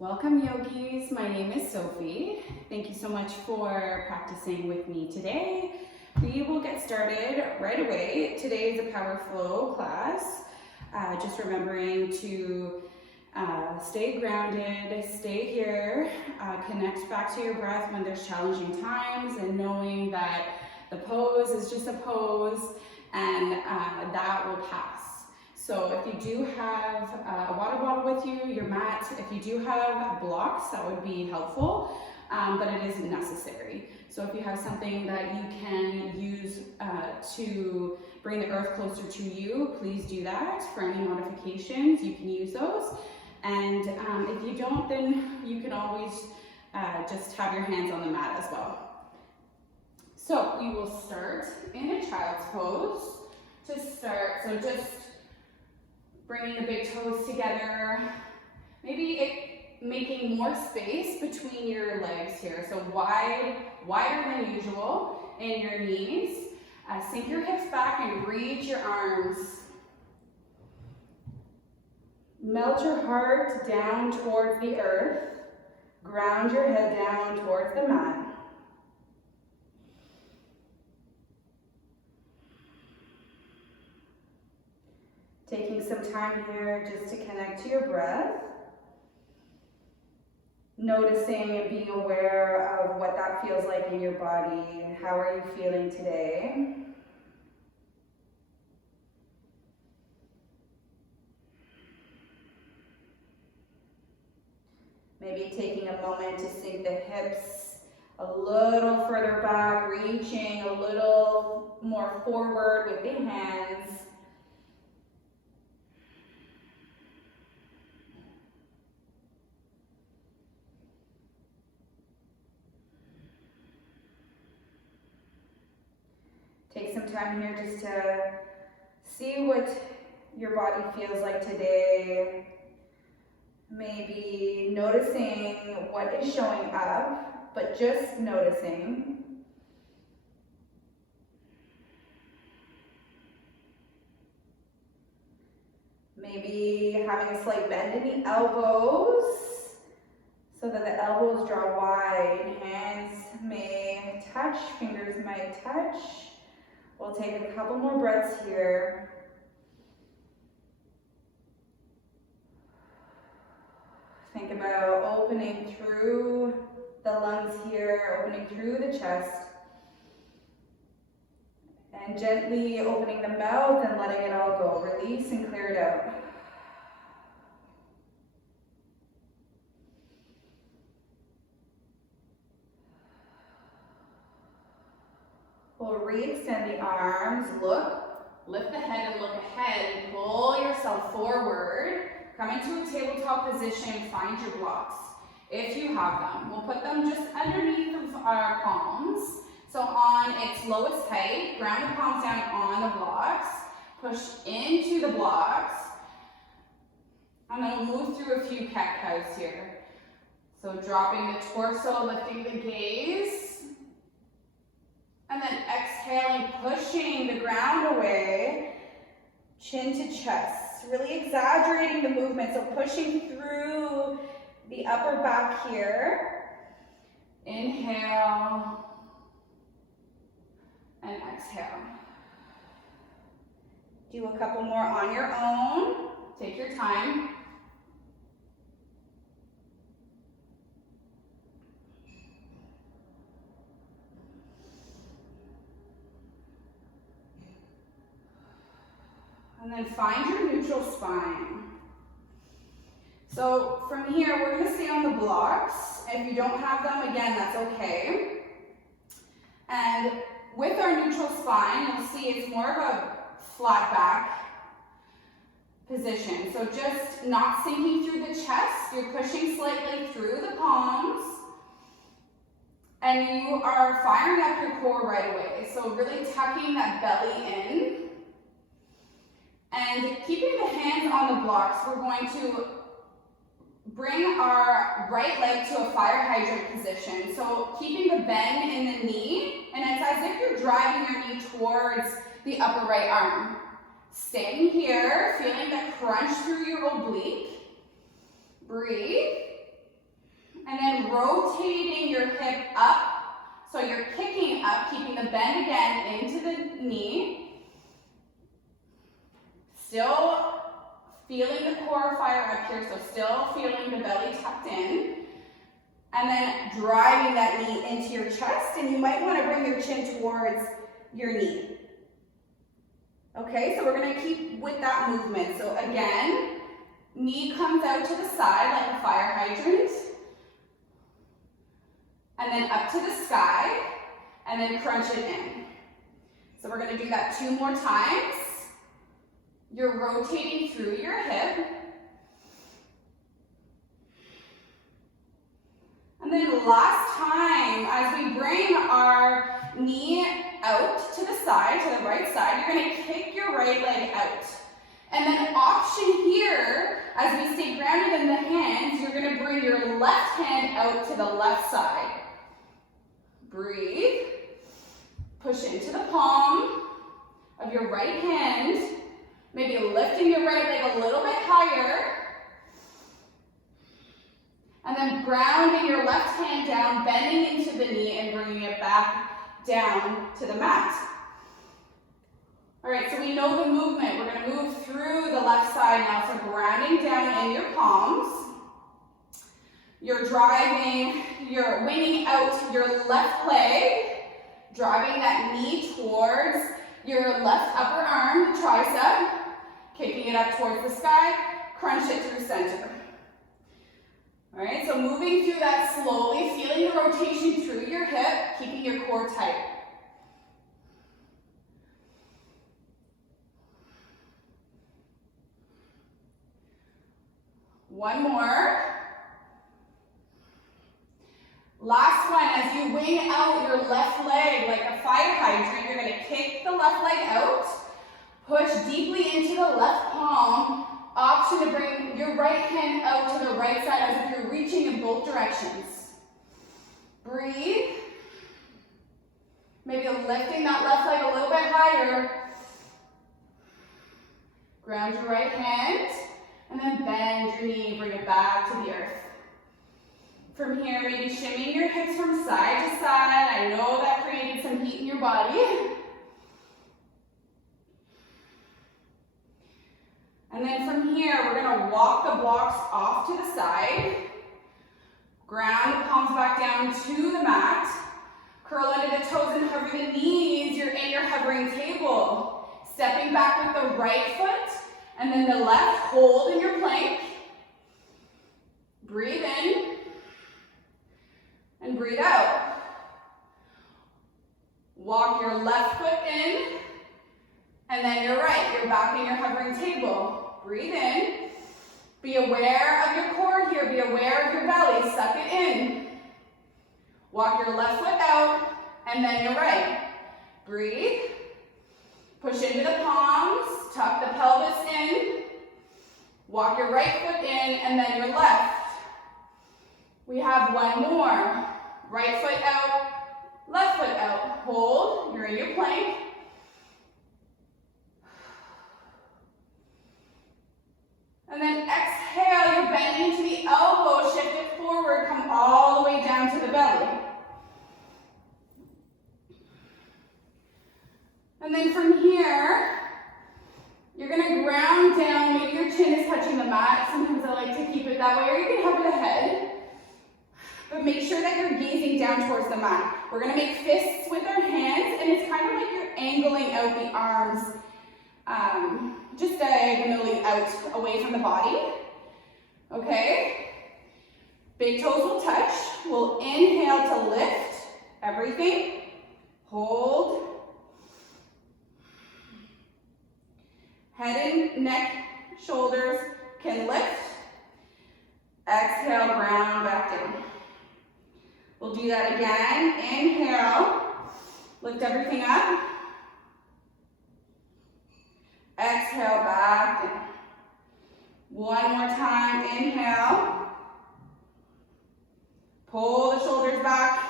Welcome yogis, my name is Sophie. Thank you so much for practicing with me today. We will get started right away. Today is a Power Flow class. Just remembering to stay grounded, stay here, connect back to your breath when there's challenging times, and knowing that the pose is just a pose and that will pass. So if you do have a water bottle with you, your mat, if you do have blocks, that would be helpful, but it isn't necessary. So if you have something that you can use to bring the earth closer to you, please do that. For any modifications, you can use those. And if you don't, then you can always just have your hands on the mat as well. So we will start in a child's pose. To start, so just bringing the big toes together, maybe making more space between your legs here. So wider than usual in your knees. Sink your hips back and reach your arms. Melt your heart down towards the earth. Ground your head down towards the mat. Taking some time here just to connect to your breath. Noticing and being aware of what that feels like in your body. How are you feeling today? Maybe taking a moment to sink the hips a little further back, reaching a little more forward with the hands. Take some time here just to see what your body feels like today. Maybe noticing what is showing up, but just noticing. Maybe having a slight bend in the elbows so that the elbows draw wide. Hands may touch, fingers might touch. We'll take a couple more breaths here. Think about opening through the lungs here, opening through the chest. And gently opening the mouth and letting it all go. Release and clear it out. We'll re-extend the arms, lift the head and look ahead, and pull yourself forward. Come into a tabletop position, find your blocks, if you have them. We'll put them just underneath of our palms. So on its lowest height, ground the palms down on the blocks, push into the blocks, and then we'll move through a few cat-cows here. So dropping the torso, lifting the gaze, and then exhaling, pushing the ground away, chin to chest. Really exaggerating the movement, so pushing through the upper back here. Inhale and exhale. Do a couple more on your own. Take your time. And then find your neutral spine. So from here, we're gonna stay on the blocks. If you don't have them, again, that's okay. And with our neutral spine, you'll see it's more of a flat back position. So just not sinking through the chest, you're pushing slightly through the palms, and you are firing up your core right away. So really tucking that belly in. And keeping the hands on the blocks, we're going to bring our right leg to a fire hydrant position. So keeping the bend in the knee, and it's as if you're driving your knee towards the upper right arm. Staying here, feeling the crunch through your oblique. Breathe. So you're kicking up, keeping the bend again into the knee. Still feeling the core fire up here, so still feeling the belly tucked in. And then driving that knee into your chest, and you might want to bring your chin towards your knee. Okay, so we're going to keep with that movement. So again, knee comes out to the side like a fire hydrant. And then up to the sky, and then crunch it in. So we're going to do that 2 more times. You're rotating through your hip. And then last time, as we bring our knee out to the side, to the right side, you're going to kick your right leg out. And then option here, as we stay grounded in the hands, you're going to bring your left hand out to the left side. Breathe. Push into the palm of your right hand. Maybe lifting your right leg a little bit higher. And then grounding your left hand down, bending into the knee and bringing it back down to the mat. All right, so we know the movement. We're going to move through the left side now. So grounding down in your palms. You're driving, you're winging out your left leg, driving that knee towards your left upper arm, the tricep, kicking it up towards the sky, crunch it through center. All right, so moving through that slowly, feeling the rotation through your hip, keeping your core tight. One more. Last one, as you wing out your left leg like a fire hydrant, you're going to kick the left leg out, push deeply into the left palm, option to bring your right hand out to the right side as if you're reaching in both directions. Breathe. Maybe lifting that left leg a little bit higher. Ground your right hand, and then bend your knee, bring it back to the earth. From here, maybe shimmying your hips from side to side. I know that created some heat in your body. And then from here, we're going to walk the blocks off to the side. Ground the palms back down to the mat. Curl under the toes and hover the knees. You're in your hovering table. Stepping back with the right foot and then the left. Hold in your plank. Breathe in. And breathe out. Walk your left foot in, and then your right. You're back in your hovering table. Breathe in. Be aware of your core here. Be aware of your belly. Suck it in. Walk your left foot out, and then your right. Breathe. Push into the palms. Tuck the pelvis in. Walk your right foot in, and then your left. We have one more. Right foot out, left foot out. Hold, you're in your plank. And then exhale, you're bending to the elbow, shift it forward, come all the way down to the belly. And then from here, you're gonna ground down, maybe your chin is touching the mat. Sometimes I like to keep it that way, or you can hover the head. But make sure that you're gazing down towards the mat. We're going to make fists with our hands, and it's kind of like you're angling out the arms, just diagonally out, away from the body. Okay? Big toes will touch. We'll inhale to lift everything. Hold. Head and neck, shoulders can lift. Exhale, ground back down. We'll do that again. Inhale, lift everything up. Exhale, back down. One more time, inhale. Pull the shoulders back.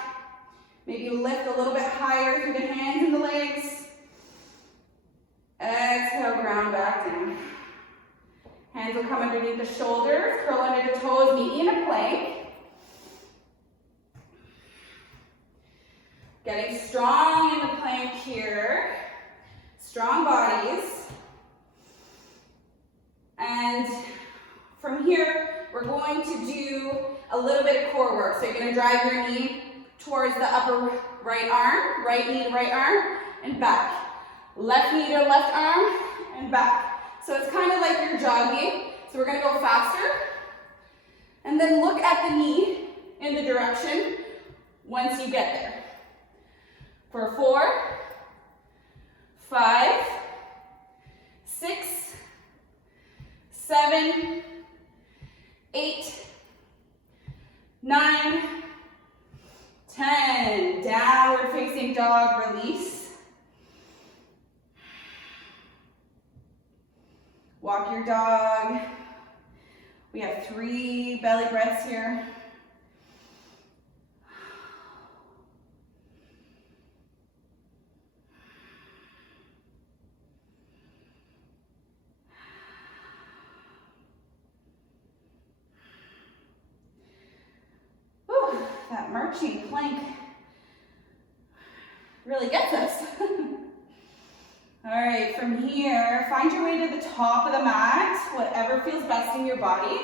Maybe lift a little bit higher through the hands and the legs. Exhale, ground back down. Hands will come underneath the shoulders, curl under the toes, meet in a plank. Getting strong in the plank here. Strong bodies. And from here, we're going to do a little bit of core work. So you're going to drive your knee towards the upper right arm, right knee to right arm, and back. Left knee to left arm, and back. So it's kind of like you're jogging. So we're going to go faster. And then look at the knee in the direction once you get there. For 4, 5, 6, 7, 8, 9, 10. Downward facing dog, release. Walk your dog. We have 3 belly breaths here. Whew, that marching plank really gets us. All right, from here, find your way to the top of the mat, whatever feels best in your body.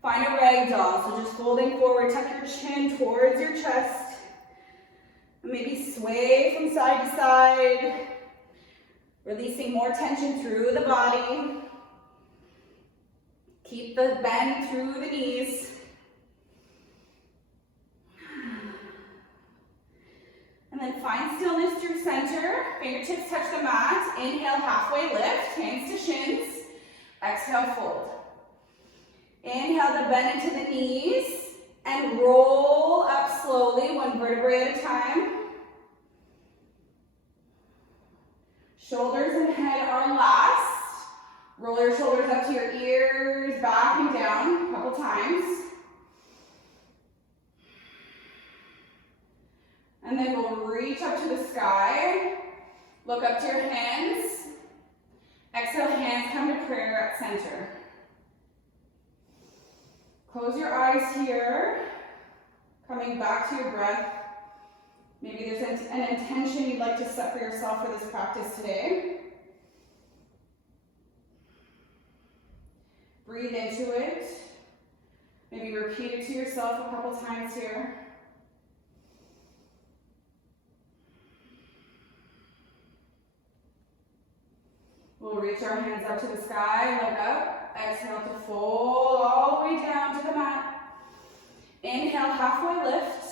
Find a rag doll, so just folding forward, tuck your chin towards your chest. Maybe sway from side to side, releasing more tension through the body. Keep the bend through the knees. And then find stillness through center. Fingertips touch the mat. Inhale, halfway lift, hands to shins. Exhale, fold. Inhale to bend into the knees and roll up slowly, 1 vertebrae at a time. Shoulders and head are last. Roll your shoulders up to your ears, back and down a couple times. And then we'll reach up to the sky. Look up to your hands. Exhale, hands come to prayer at center. Close your eyes here. Coming back to your breath. Maybe there's an intention you'd like to set for yourself for this practice today. Breathe into it. Maybe repeat it to yourself a couple times here. We'll reach our hands up to the sky, look up. Exhale to fold all the way down to the mat. Inhale, halfway lift.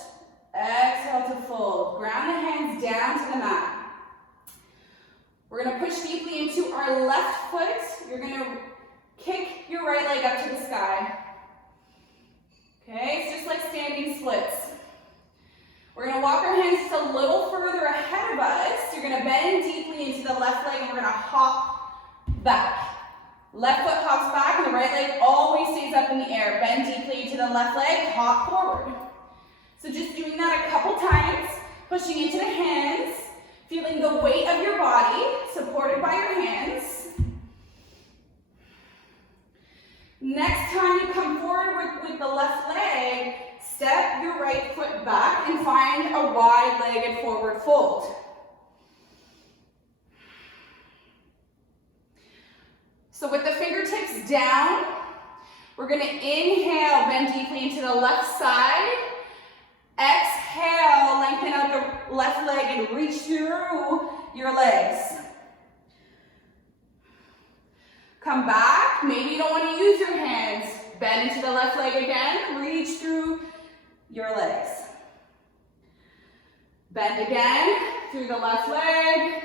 Exhale to fold. Ground the hands down to the mat. We're going to push deeply into our left foot. You're going to kick your right leg up to the sky. Okay, it's just like standing splits. We're going to walk our hands just a little further ahead of us. You're going to bend deeply into the left leg and we're going to hop back. Left foot hops back and the right leg always stays up in the air. Bend deeply into the left leg, hop forward. So just doing that a couple times, pushing into the hands, feeling the weight of your body supported by your hands. Next time you come forward with the left leg, step your right foot back and find a wide-legged forward fold. So with the fingertips down, we're going to inhale, bend deeply into the left side. Exhale, lengthen out the left leg and reach through your legs. Come back. Maybe you don't want to use your hands. Bend into the left leg again. Reach through your legs. Bend again through the left leg.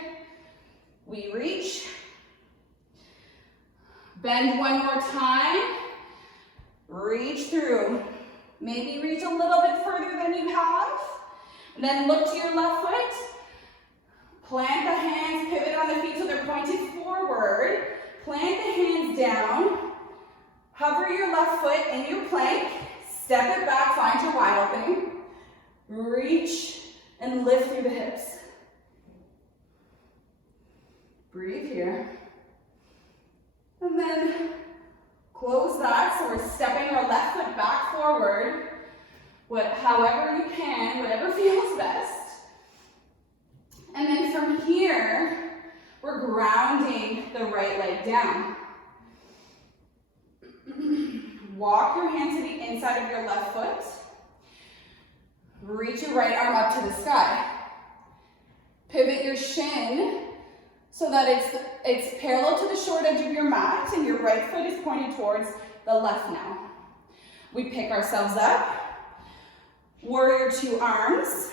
We reach. Bend one more time. Reach through. Maybe reach a little bit further than you have. And then look to your left foot. Plant the hands, pivot on the feet so they're pointed forward. Plant the hands down. Hover your left foot in your plank. Step it back, find your wide opening. Reach and lift through the hips. Breathe here. And then close that, so we're stepping our left foot back forward, however you can, whatever feels best. And then from here, we're grounding the right leg down. Walk your hand to the inside of your left foot. Reach your right arm up to the sky. Pivot your shin so that it's parallel to the short edge of your mat and your right foot is pointed towards the left now. We pick ourselves up, warrior two arms,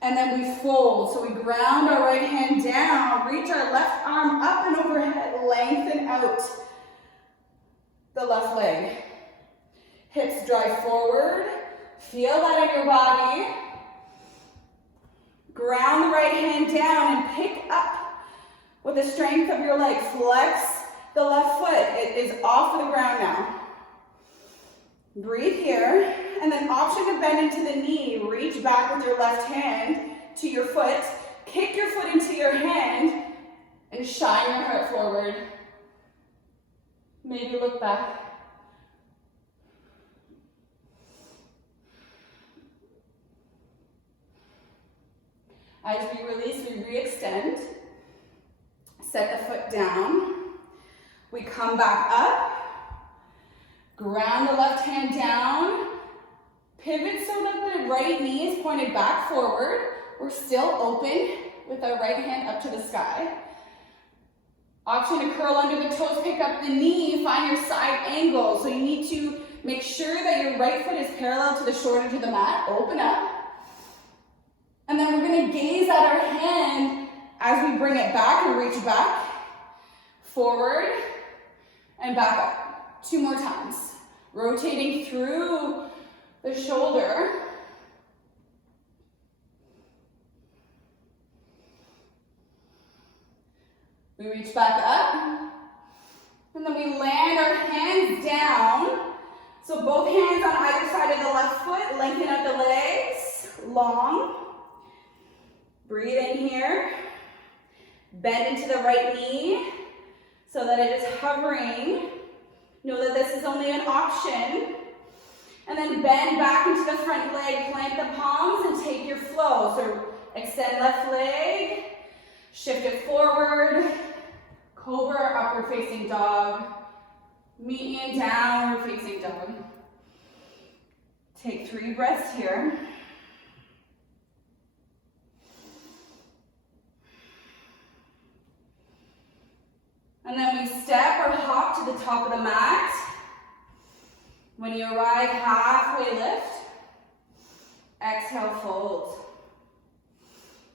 and then we fold. So we ground our right hand down, reach our left arm up and overhead, lengthen out the left leg. Hips drive forward, feel that in your body. Ground the right hand down and pick up with the strength of your leg. Flex the left foot. It is off the ground now. Breathe here, and then option to bend into the knee. Reach back with your left hand to your foot. Kick your foot into your hand and shine your heart forward. Maybe look back. As we release, we re-extend. Set the foot down. We come back up. Ground the left hand down. Pivot so that the right knee is pointed back forward. We're still open with our right hand up to the sky. Option to curl under the toes, pick up the knee, find your side angle. So you need to make sure that your right foot is parallel to the short edge of the mat. Open up. And then we're going to gaze at our hand as we bring it back and reach back, forward, and back up. 2 more times. Rotating through the shoulder. We reach back up, and then we land our hands down. So both hands on either side of the left foot, lengthen out the legs, long. Breathe in here. Bend into the right knee so that it is hovering. Know that this is only an option. And then bend back into the front leg, plant the palms and take your flow. So extend left leg, shift it forward, cobra, upward facing dog, median downward facing dog. Take 3 breaths here. And then we step or hop to the top of the mat. When you arrive, halfway lift. Exhale, fold.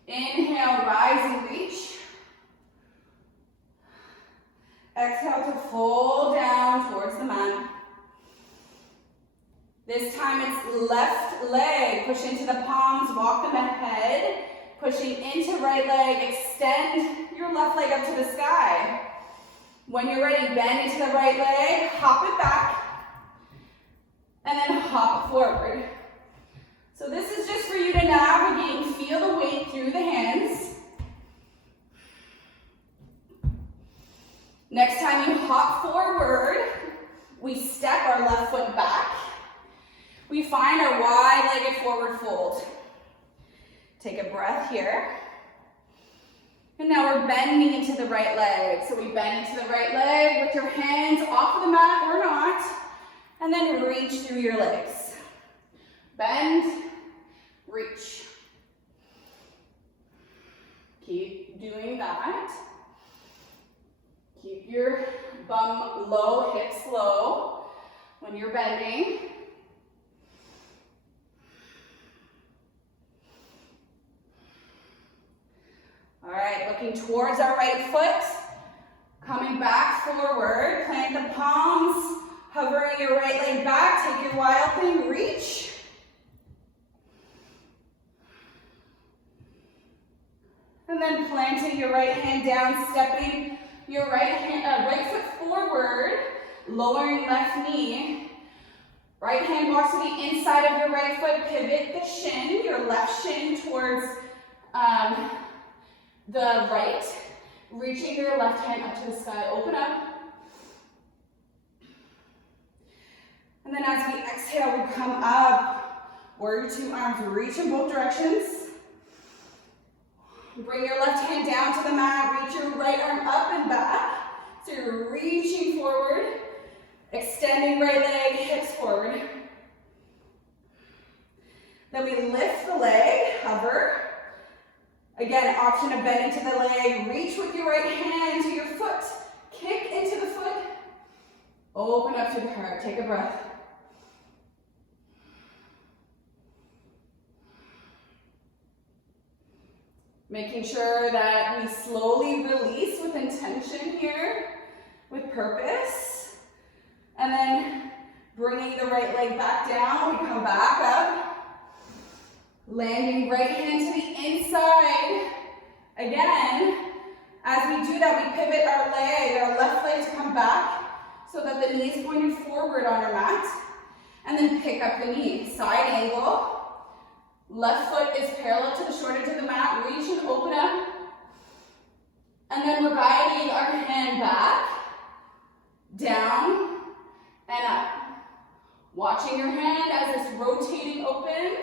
Inhale, rise and reach. Exhale to fold down towards the mat. This time it's left leg. Push into the palms, walk them ahead. Pushing into right leg, extend your left leg up to the sky. When you're ready, bend into the right leg, hop it back, and then hop forward. So this is just for you to navigate and feel the weight through the hands. Next time you hop forward, we step our left foot back. We find our wide-legged forward fold. Take a breath here. And now we're bending into the right leg. So we bend into the right leg with your hands off of the mat or not. And then reach through your legs. Bend, reach. Keep doing that. Keep your bum low, hips low when you're bending. All right, looking towards our right foot, coming back forward, plant the palms, hovering your right leg back, take your wild thing, reach. And then planting your right hand down, stepping your right foot forward, lowering left knee. Right hand walks to the inside of your right foot, pivot the shin, your left shin towards the right, reaching your left hand up to the sky, open up. And then as we exhale, we come up, warrior two arms, reach in both directions. Bring your left hand down to the mat, reach your right arm up and back. So you're reaching forward, extending right leg, hips forward. Then we lift the leg, hover. Again, option to bend into the leg, reach with your right hand into your foot, kick into the foot, open up to the heart, take a breath. Making sure that we slowly release with intention here, with purpose. And then bringing the right leg back down, we come back up. Landing right hand to the inside. Again, as we do that, we pivot our leg, our left leg to come back so that the knee is pointing forward on our mat. And then pick up the knee, side angle. Left foot is parallel to the short edge of the mat. Reach and open up. And then we're guiding our hand back, down, and up. Watching your hand as it's rotating open.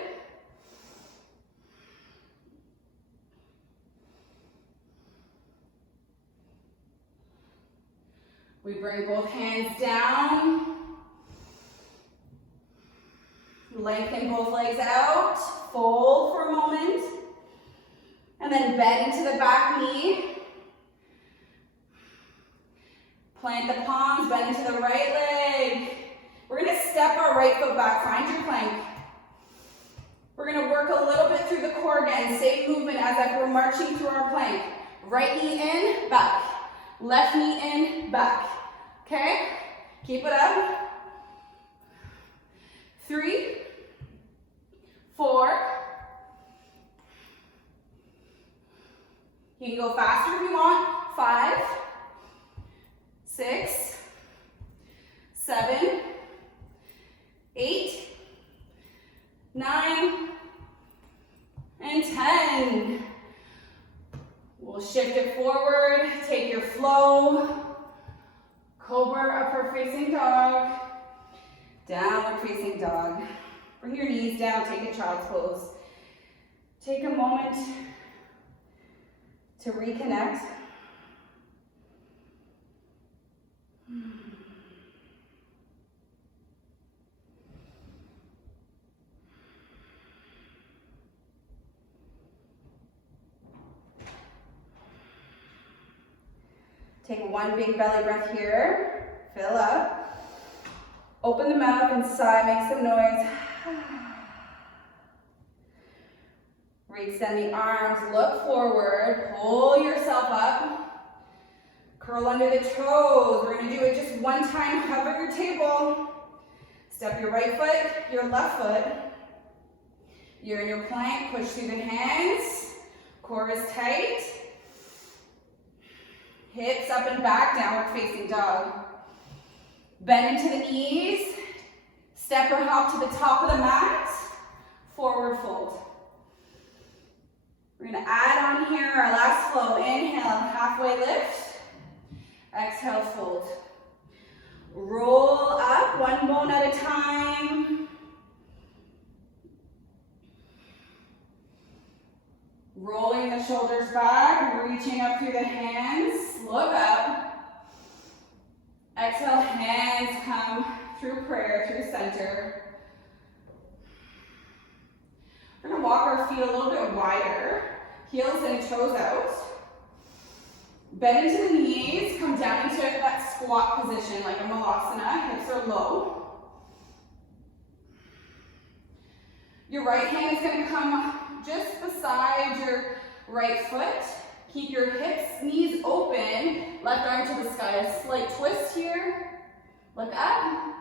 We bring both hands down. Lengthen both legs out. Fold for a moment. And then bend into the back knee. Plant the palms, bend into the right leg. We're going to step our right foot back. Find your plank. We're going to work a little bit through the core again. Same movement as if we're marching through our plank. Right knee in, back. Left knee in, back. Okay? Keep it up. 3, 4. You can go faster if you want. 5, 6, 7, 8, 9, and 10. We'll shift it forward. Take your flow. Cobra, upward facing dog. Downward facing dog. Bring your knees down, take a child's pose. Take a moment to reconnect. Take one big belly breath here. Fill up. Open the mouth and sigh, make some noise. Re-extend the arms, look forward, pull yourself up. Curl under the toes. We're going to do it just one time. Hover your table. Step your right foot, your left foot. You're in your plank, push through the hands. Core is tight. Hips up and back, downward facing dog. Bend into the knees. Step or hop to the top of the mat. Forward fold. We're going to add on here our last flow. Inhale, halfway lift. Exhale, fold. Roll up, one bone at a time. Rolling the shoulders back, reaching up through the hands. Look up. Exhale, hands come through prayer, through center. We're going to walk our feet a little bit wider. Heels and toes out. Bend into the knees, come down into that squat position like a malasana. Hips are low. Your right hand is going to come just beside your right foot. Keep your hips, knees open. Left arm to the sky. A slight twist here. Look up.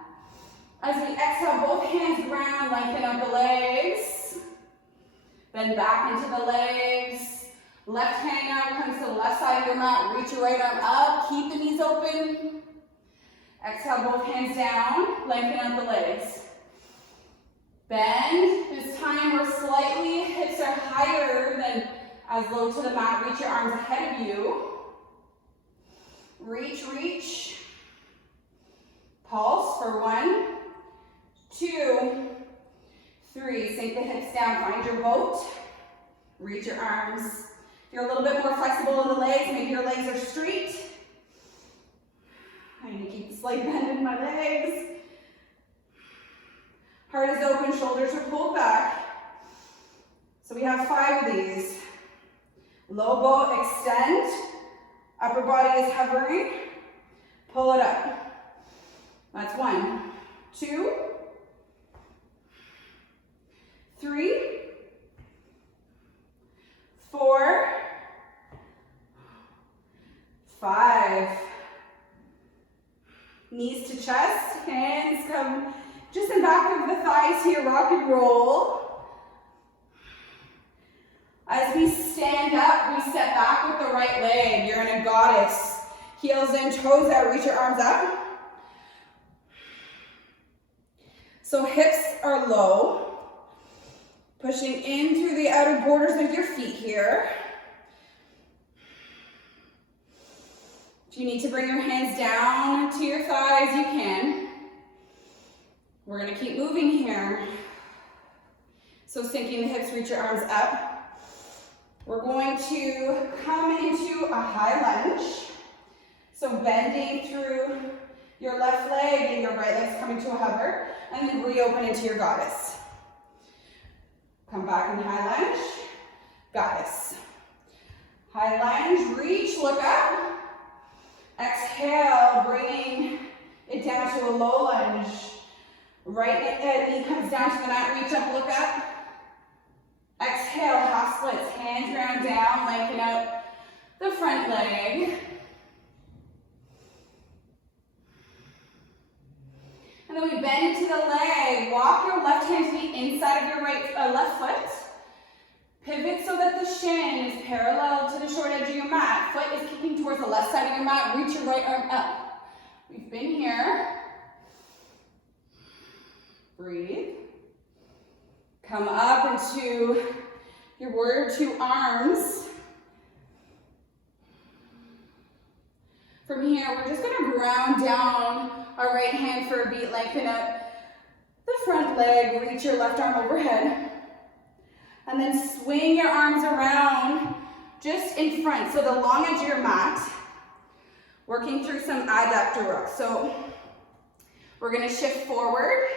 As we exhale, both hands ground, lengthen out the legs. Bend back into the legs. Left hand now comes to the left side of your mat. Reach your right arm up. Keep the knees open. Exhale, both hands down. Lengthen out the legs. Bend. This time we're slightly, hips are higher than as low to the mat. Reach your arms ahead of you. Reach, reach. Pulse for 1, 2, 3. Sink the hips down. Find your boat. Reach your arms. you're a little bit more flexible in the legs, maybe your legs are straight. I need to keep the slight bend in my legs. Heart is open, shoulders are pulled back. So we have 5 of these. Low boat, extend. Upper body is hovering. Pull it up. That's 1, 2, 3, 4, 5. Knees to chest, hands come just in back of the thighs here, rock and roll. As we stand up, we step back with the right leg. You're in a goddess. Heels in, toes out, reach your arms up. So hips are low, pushing in through the outer borders of your feet here. If you need to bring your hands down to your thighs, you can. We're gonna keep moving here. So sinking the hips, reach your arms up. We're going to come into a high lunge. So bending through your left leg and your right leg's coming to a hover, and then reopen into your goddess. Come back in high lunge, goddess. High lunge, reach, look up. Exhale, bringing it down to a low lunge. Right knee comes down to the mat, reach up, look up. Exhale, half splits, hands round down, lengthen out the front leg. And then we bend into the leg, walk your left hand to the inside of your left foot. Pivot so that the shin is parallel to the short edge of your mat. Foot is kicking towards the left side of your mat, reach your right arm up. We've been here. Breathe. Come up into your warrior 2 arms. From here, we're just gonna ground down our right hand for a beat, lengthen up the front leg, reach your left arm overhead. And then swing your arms around just in front. So the long edge of your mat, working through some adductor rocks. So we're gonna shift forward,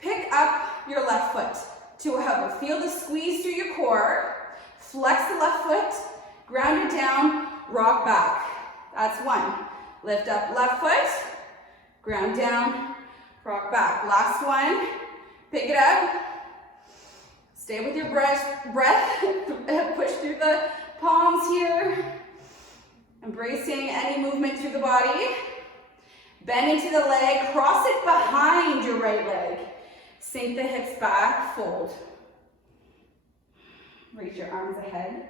pick up your left foot to a hover. Feel the squeeze through your core, flex the left foot, ground it down, rock back. That's 1. Lift up left foot, ground down, rock back. Last one, pick it up. Stay with your breath, push through the palms here. Embracing any movement through the body. Bend into the leg, cross it behind your right leg. Sink the hips back, fold. Reach your arms ahead.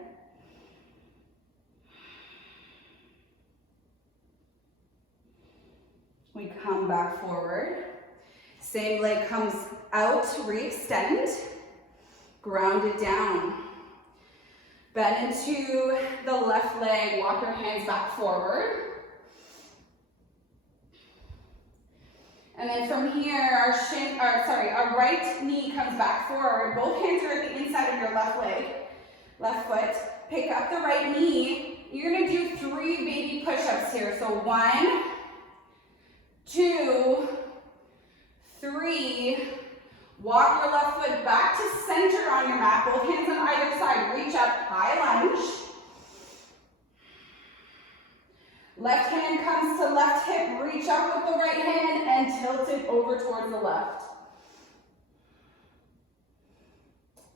We come back forward. Same leg comes out, re-extend. Ground it down. Bend into the left leg, walk your hands back forward. And then from here, our right knee comes back forward. Both hands are at the inside of your left leg, left foot. Pick up the right knee. You're gonna do 3 baby push-ups here. So 1, 2, 3. Walk your left foot back to center on your mat. Both hands on either side. Reach up, high lunge. Left hand comes to left hip. Reach up with the right hand and tilt it over towards the left.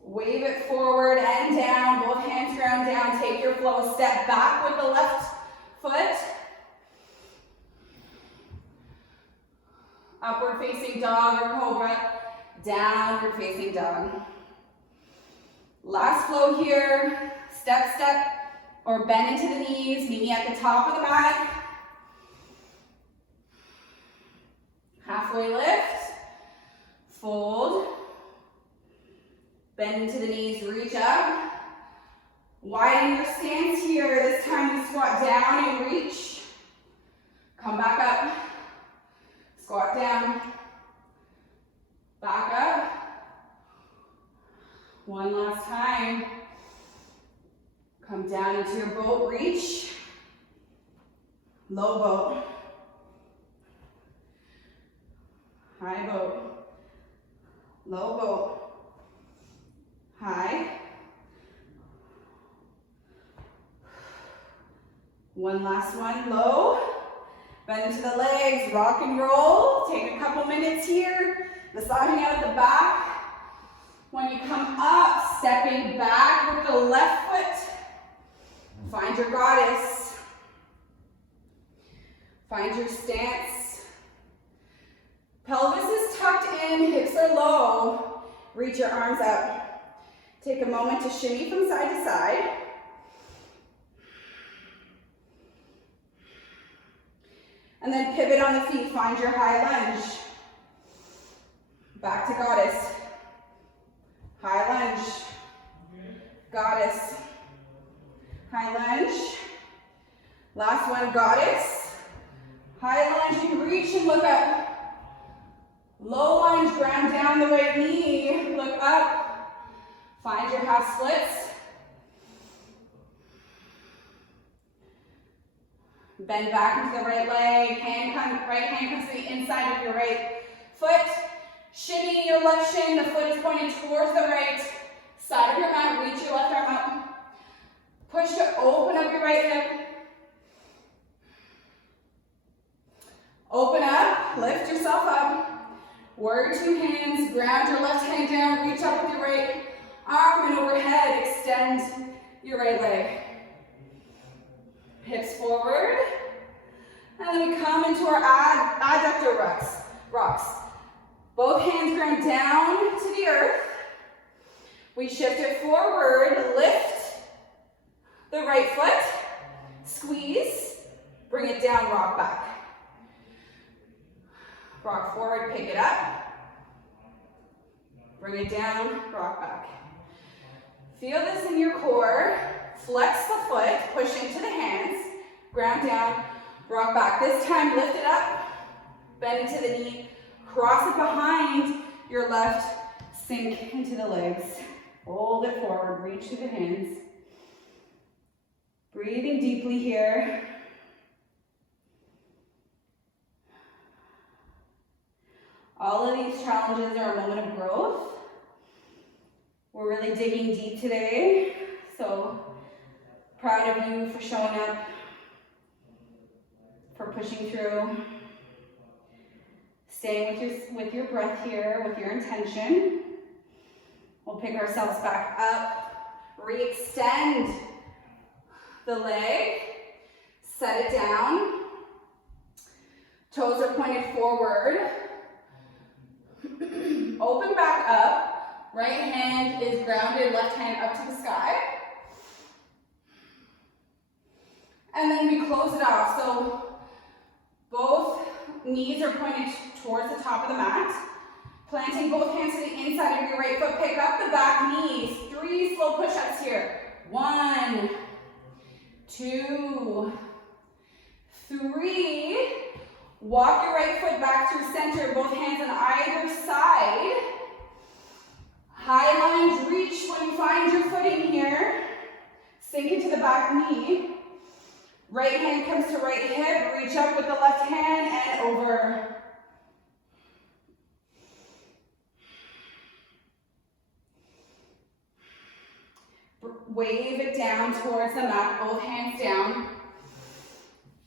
Wave it forward and down. Both hands ground down. Take your flow. Step back with the left foot. Upward facing dog or cobra. Downward facing dog. Last flow here. Step, step, or bend into the knees. Meet me at the top of the mat. Halfway lift. Fold. Bend into the knees, reach up. Widen your stance here. This time you squat down and reach. Come back up. Squat down. Back up. One last time. Come down into your boat, reach. Low boat. High boat. Low boat. High. One last one, low. Bend into the legs, rock and roll. Take a couple minutes here. Massaging out the back. When you come up, stepping back with the left foot. Find your goddess. Find your stance. Pelvis is tucked in, hips are low. Reach your arms up. Take a moment to shimmy from side to side. And then pivot on the feet, find your high lunge. Back to goddess. High lunge. Goddess. High lunge. Last one, goddess. High lunge, you can reach and look up. Low lunge, ground down the right knee, look up. Find your half splits. Bend back into the right leg, right hand comes to the inside of your right foot. Shimmy your left shin, the foot is pointing towards the right side of your mat. Reach your left arm up. Push to open up your right hip. Open up, lift yourself up. Warrior two hands, ground your left hand down, reach up with your right arm and overhead, extend your right leg. Hips forward. And then we come into our adductor rocks. Both hands ground down to the earth. We shift it forward, lift the right foot, squeeze, bring it down, rock back. Rock forward, pick it up. Bring it down, rock back. Feel this in your core. Flex the foot, push into the hands, ground down, rock back. This time, lift it up, bend into the knee, cross it behind your left, sink into the legs. Hold it forward, reach to the hands. Breathing deeply here. All of these challenges are a moment of growth. We're really digging deep today, so proud of you for showing up, for pushing through, staying with your breath here, with your intention. We'll pick ourselves back up, re-extend the leg, set it down. Toes are pointed forward. Open back up. Right hand is grounded, left hand up to the sky. And then we close it off. So both knees are pointed towards the top of the mat. Planting both hands to the inside of your right foot. Pick up the back knees. 3 slow push-ups here. 1, 2, 3. Walk your right foot back through center. Both hands on either side. High lunge, reach when you find your footing here. Sink into the back knee. Right hand comes to right hip. Reach up with the left hand and over. Wave it down towards the mat, both hands down.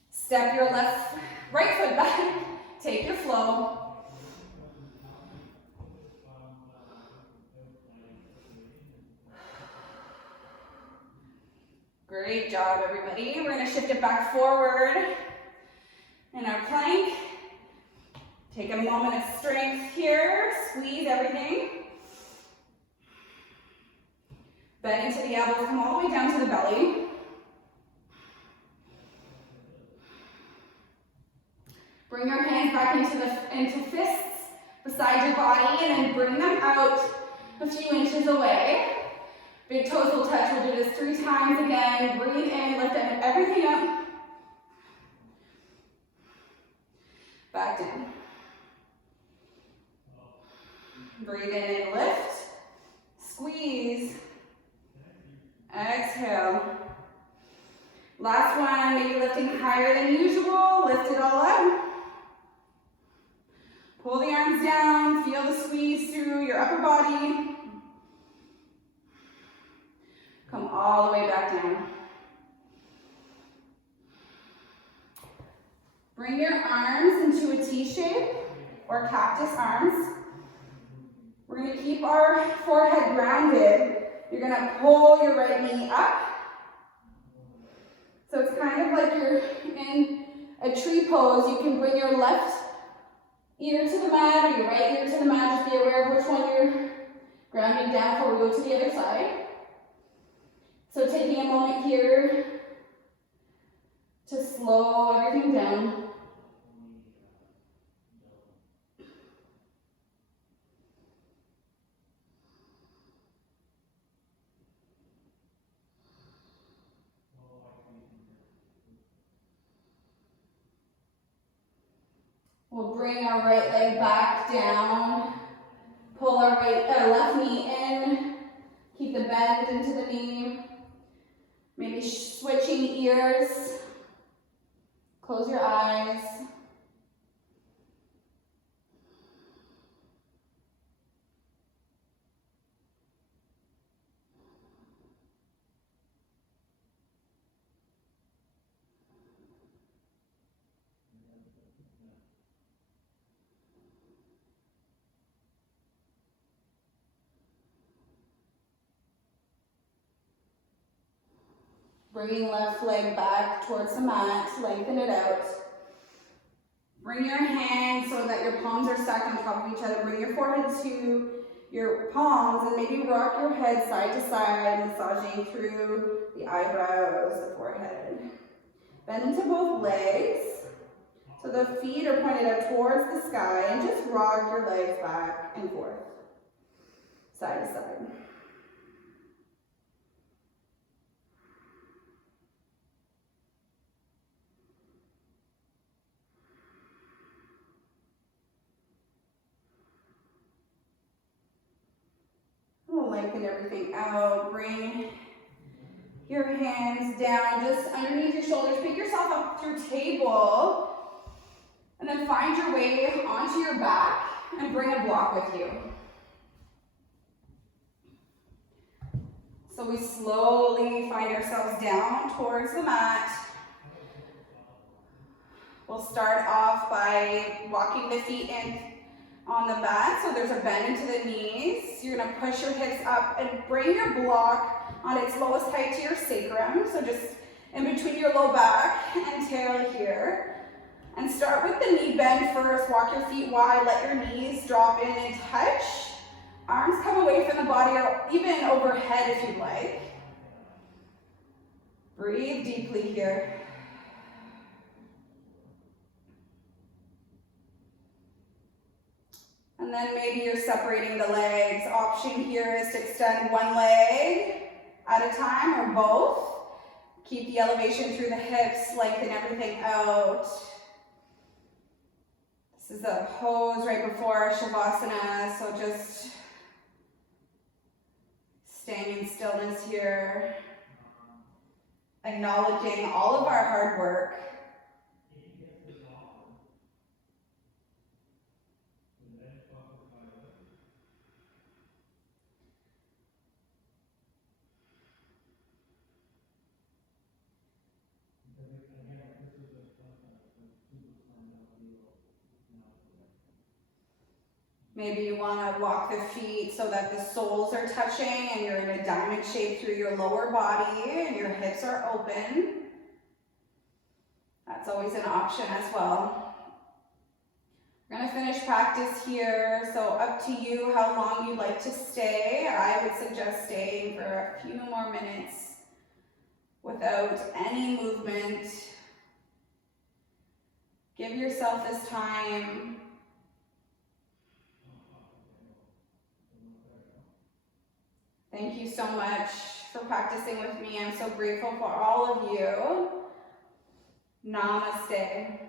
Step your right foot back. Take your flow. Great job, everybody. We're going to shift it back forward in our plank. Take a moment of strength here. Squeeze everything. Bend into the elbows, come all the way down to the belly. Bring your hands back into fists beside your body and then bring them out a few inches away. Big toes will touch. We'll do this 3 times again. Breathe in, lift everything up. Back down. Breathe in and lift. Squeeze. Exhale. Last one, maybe lifting higher than usual. Lift it all up. Pull the arms down, feel the squeeze through your upper body. Come all the way back down. Bring your arms into a T shape or cactus arms. We're going to keep our forehead grounded. You're going to pull your right knee up. So it's kind of like you're in a tree pose. You can bring your left ear to the mat or your right ear to the mat. Just be aware of which one you're grounding down before we go to the other side. So taking a moment here to slow everything down. We'll bring our right leg back down, pull our left knee in, keep the bend into the knee, maybe switching ears, close your eyes. Bringing left leg back towards the mat, lengthen it out. Bring your hands so that your palms are stacked on top of each other. Bring your forehead to your palms and maybe rock your head side to side, massaging through the eyebrows, the forehead. Bend into both legs. So the feet are pointed up towards the sky and just rock your legs back and forth, side to side. Lengthen everything out. Bring your hands down just underneath your shoulders. Pick yourself up through table. And then find your way onto your back and bring a block with you. So we slowly find ourselves down towards the mat. We'll start off by walking the feet in on the mat, so there's a bend into the knees. You're going to push your hips up and bring your block on its lowest height to your sacrum, so just in between your low back and tail here. And start with the knee bend first. Walk your feet wide, let your knees drop in and touch. Arms come away from the body or even overhead if you'd like. Breathe deeply here. And then maybe you're separating the legs. Option here is to extend one leg at a time or both. Keep the elevation through the hips, lengthen everything out. This is a pose right before Shavasana, so just staying in stillness here, acknowledging all of our hard work. Maybe you want to walk the feet so that the soles are touching and you're in a diamond shape through your lower body and your hips are open. That's always an option as well. We're going to finish practice here, so up to you how long you'd like to stay. I would suggest staying for a few more minutes without any movement. Give yourself this time. Thank you so much for practicing with me. I'm so grateful for all of you. Namaste.